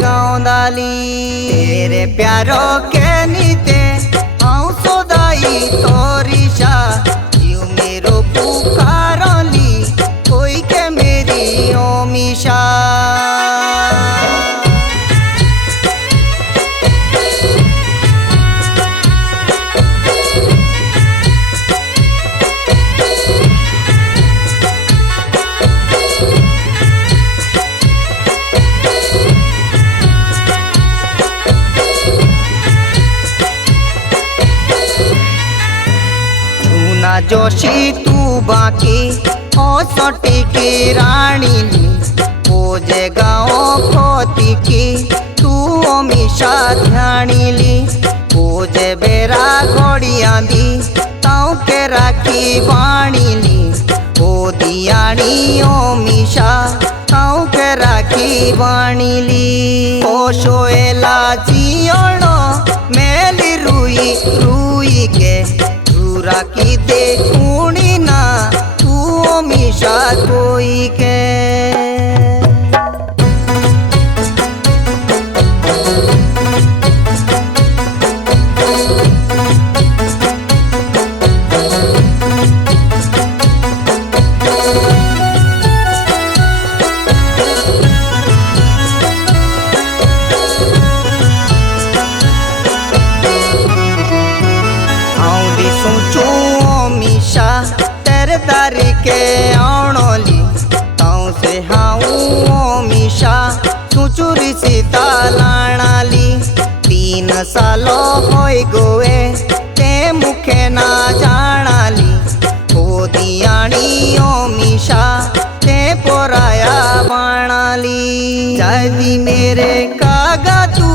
गाँदाली। तेरे प्यारो के नीते आऊं सोदाई तोरिशा यू मेरो पुकारली कोई के मेरी ओमिशा। जोशी तू बाकी ओ सोटी की रानी ली ओजे गाँव खोती की तू ओमिशा ध्यानी ली ओजे बेरा घोड़िया दी ताऊ के राखी बाणी ली ओ दियानी ओमिशा ताऊ के राखी बाणी ली। ओ शोएला जियोनो मेली रुई रुई के राखी देखूनी ना तू ओमिशा कोई के। तेरे दारी के आणोली ताऊ से हाऊ ओमिशा सुचुरी सीता लाणाली। 3 सालो होई गोए ते मुखे ना जाणाली ओ दियाणी ओमिशा ते पोराया बाणाली। जादी मेरे कागा तू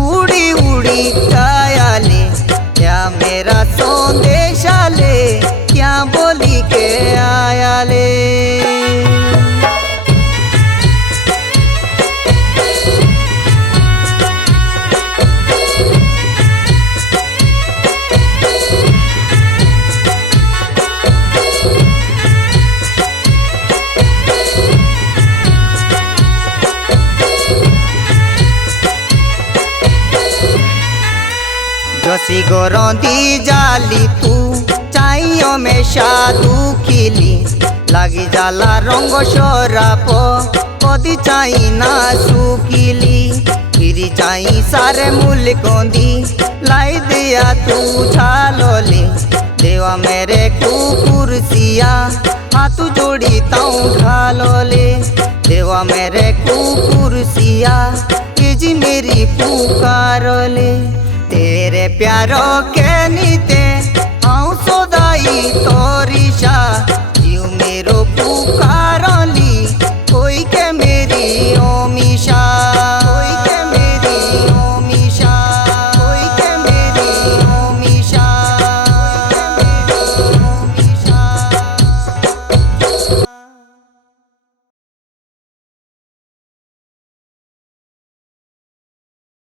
उड़ी उड़ी गायाले क्या मेरा संदेशा ले क्या बोली के आया ले। जोशी गोरंदी जाली तू चाइयों में शादू खिली लगी जाला रंग शराप कदी चाई ना सुखिली फिरी चाई सारे मूल कोंदी लाई दिया तू झालोले देवा मेरे कुकुरसिया हाथ जोड़ी ताऊ ढालोले देवा मेरे कुकुरसिया ये जी मेरी पुकारोले। तेरे प्यारो के नीते आऊं सोदाई तोरिशा यू मेरो पुकारली कोई के मेरी